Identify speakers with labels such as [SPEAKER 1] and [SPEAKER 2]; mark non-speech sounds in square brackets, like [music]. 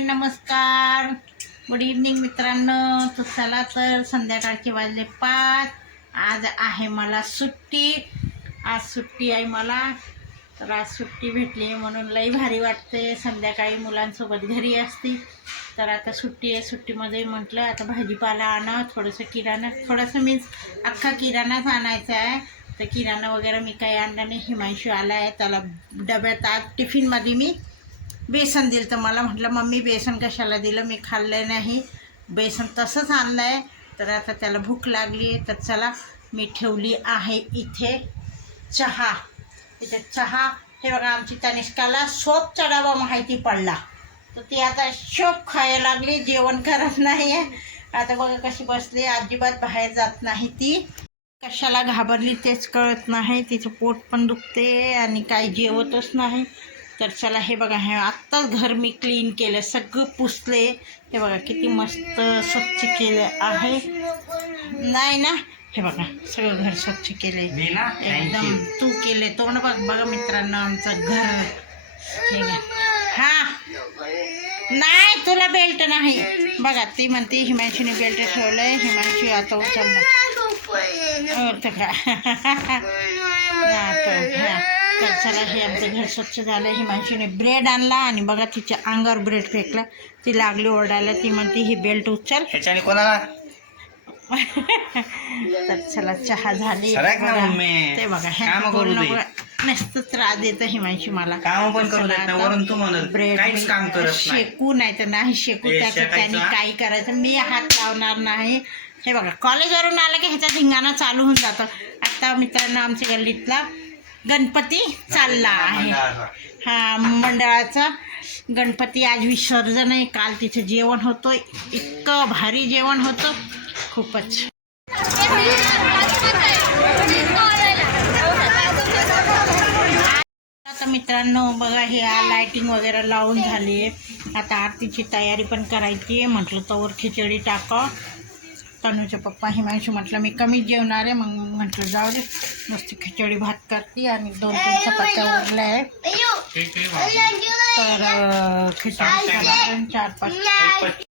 [SPEAKER 1] नमस्कार. Good evening मित्रांनो. तर चला तर संध्याकाळचे वाजले पाच. आज आहे मला सुट्टी. आज सुट्टी आहे मला. तर आज सुट्टी भेटली म्हणून लई भारी वाटते. संध्याकाळी मुलांसोबत घरी असते. तर आता सुट्टी आहे. सुट्टीमध्ये म्हटलं आता भाजीपाला आणा. थोडंसं किराणा थोडंसं मीन्स अख्खा किराणाच आणायचा आहे. तर किराणा वगैरे मी काही आणला नाही. हिमांशू आला आहे त्याला डब्यात आज टिफिनमध्ये मी बेसन दिलं तर मला म्हटलं मम्मी बेसन कशाला दिलं? मी खाल्लं नाही. बेसन तसंच आणलं आहे तर आता त्याला भूक लागली आहे. तर चला मी ठेवली आहे इथे चहा. इथे चहा. हे बघा आमची तनिष्काला सोप चढावा माहिती पडला. तर ती आता शोप खायला लागली. जेवण करत नाही आहे आता बघा कशी बसली. अजिबात बाहेर जात नाही ती. कशाला घाबरली तेच कळत नाही. तिचं पोट पण दुखते आणि काही जेवतच नाही. तर चला हे बघा हे आत्ताच घर मी क्लीन केलं सगळं पुसले. हे बघा किती मस्त स्वच्छ केलं आहे. नाही ना? हे बघा सगळं घर स्वच्छ केले एकदम तू केले तो ना बघ बघा मित्रांनो आमचं घर. हे. हा. नाही तुला बेल्ट नाही. बघा ती म्हणते हिमांशीने बेल्ट ठेवलंय. हिमांशी आता उचललं. हो, तर का [laughs] हा, तर, हा. चला हे आमचं घर स्वच्छ झालं हिमांशीने ब्रेड आणला आणि बघा तिच्या अंगावर ब्रेड फेकला ती लागली ओरडायला ती म्हणते ही बेल्ट उचल
[SPEAKER 2] ह्याच्याने कोणाला [laughs]
[SPEAKER 1] तर चला चहा झाली
[SPEAKER 2] सरक ना
[SPEAKER 1] बघा.
[SPEAKER 2] मम्मी.
[SPEAKER 1] ते बघा हे
[SPEAKER 2] कामं करू दे.
[SPEAKER 1] नुसतं त्रास देतं हिमांशी मला
[SPEAKER 2] काम पण करू
[SPEAKER 1] चला
[SPEAKER 2] देत नाही
[SPEAKER 1] आता
[SPEAKER 2] वरून तू म्हणत
[SPEAKER 1] ब्रेड
[SPEAKER 2] काहीच काम करत नाही
[SPEAKER 1] शेकू नाही तर नाही शेकू
[SPEAKER 2] ते
[SPEAKER 1] त्याचं
[SPEAKER 2] शेकायचं,
[SPEAKER 1] त्यांनी
[SPEAKER 2] हा?
[SPEAKER 1] काही करायचं मी हात लावणार नाही हे बघा कॉलेजवरून आलं की ह्याचा धिंगाणा चालू होऊन जातो आता मित्रांनो आमच्या गल्लीतला गणपती चालला आहे. हा मंडळाचा. गणपती आज विसर्जन आहे. काल तिथे जेवण होतं. इतकं भारी जेवण होतं. खूपच. आता मित्रांनो बघा हे लायटिंग वगैरे लावून झाली आहे आता आरतीची तयारी पण करायची आहे म्हटलं तवर खिचडी टाका तनूचे पप्पा हिमांशू म्हटलं मी कमी जेवणार आहे. मग म्हटलं जाऊ दे. नुसती खिचडी भात करते आणि दोन तीन चपात्या उरल्या आहे तर खिचडी. चार पाच.